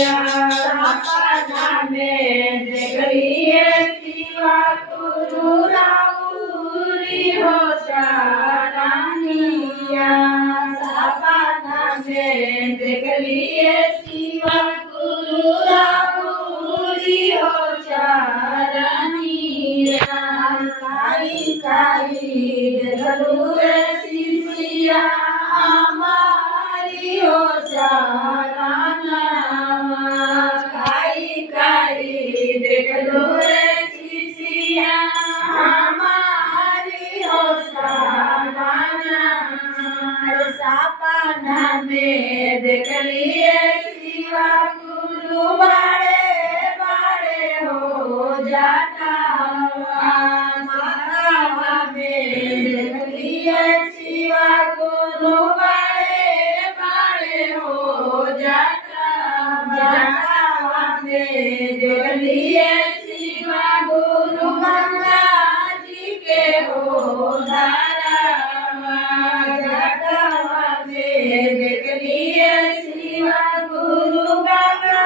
सपना में देख लिए शिवा गुरु राउरी हो शरणिया। सपना में देख लिए शिवा गुरु राउरी हो शरणिया। काई काई देखलू रे शिष्या हमारी हो शरणा। काई काई देखलू रे शिष्या हमारी हो शरणा। सपना में देख लिए शिवा गुरु बड़े बड़े हो जाता। मातावा में देख लिए शिवा गुरु बड़े बड़े हो जाता। मातावा में देख लिए शिवा गुरु गंगा जी के हो धारा। जटावा में देख लिए शिवा गुरु गंगा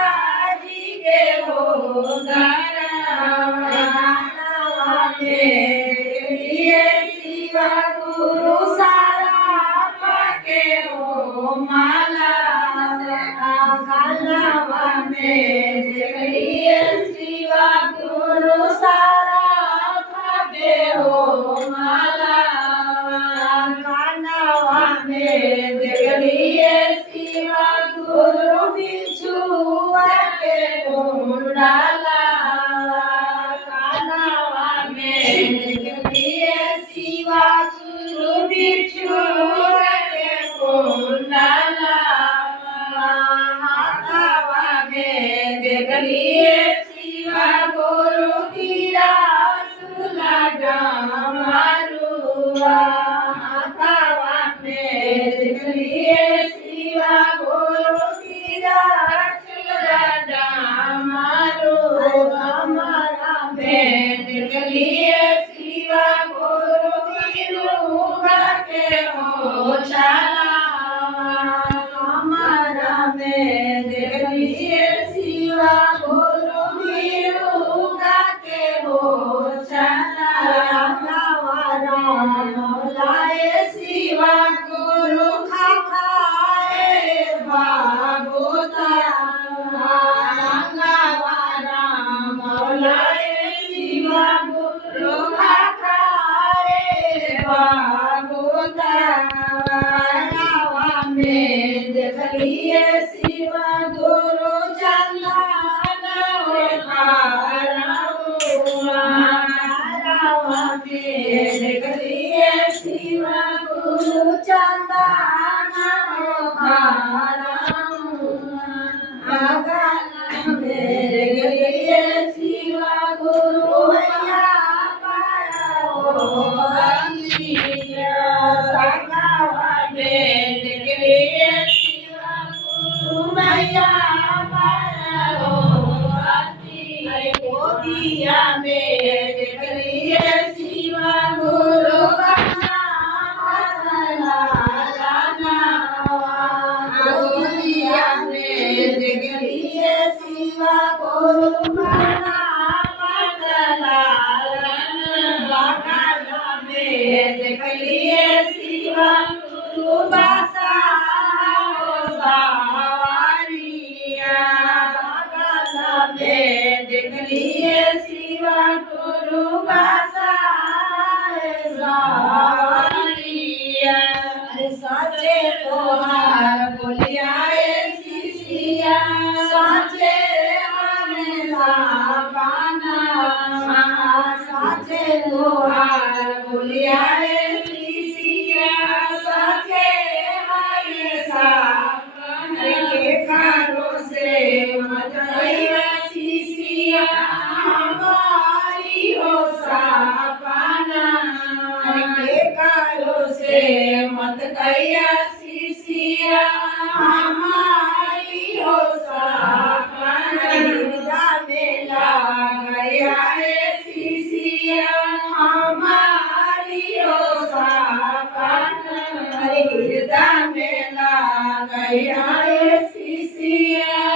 जी के हो धारा। जटावा में देख लिए शिवा गुरु सारा के हो माला। कालावा में देख लिए शिवा गुरु सारा के हो माला। कानावा में देख लिए शिवा गुरु बिछुआ के हो डाला। कानावा में देख लिए शिवा गुरु बिछुआ के हो डाला। हाथावा में देख लिए शिवा गुरु तिरासुला डमरुआ। हाथावा में देख लिए शिवा गुरु तिरासुला डमरुआ। कमरा में देख लिए शिवा गुरु तिरुगा के हो छाला। कमरा में देख लिए शिवा गुरु तिरुगा के हो छाला। मौलाए शिवा गुरु खाए बाबूता। मौलाए शिवा गुरु खाए बाबूता। में देख लिए शिवा गुरु चंदन देख लिए शिवा गुरु चंदन देख लिए शिवा गुरु मैया सगावा में देख लिए शिवा गुरु मैया गोदिया में देख लिए शिवा गुरु गोदिया में देख लिए शिवा गुरु देख लिए शिवा गुरु बासा सवारिया। में देख लिए शिवा गुरु बासा सवारिया। साचे तोहार बोलिया शिष्या साचे हमेशा पाना। साचे तोहार बोलिया शिष्या साचे हमेशा के कारो से मत शिष्या हमारी हो सापाना। के कारो से मत कैया शिष्या हमारी हो सापाना। मेला गया है शिष्या हमारी हो सापाना। मेला गया है शिष्या